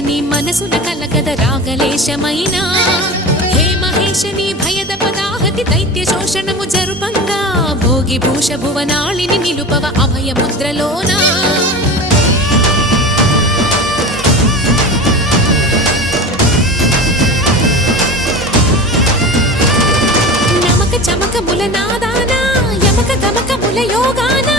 నీ మనసున కలకద రాగలేశమైనా హే మహేశని భయద పదాహతి దైత్య శోషణము జరుపంగా భోగి భూష భువనాళిని నిలుపవ అభయ ముద్రలోనా నమక చమక ముల నాదానా యమక గమక ముల యోగానా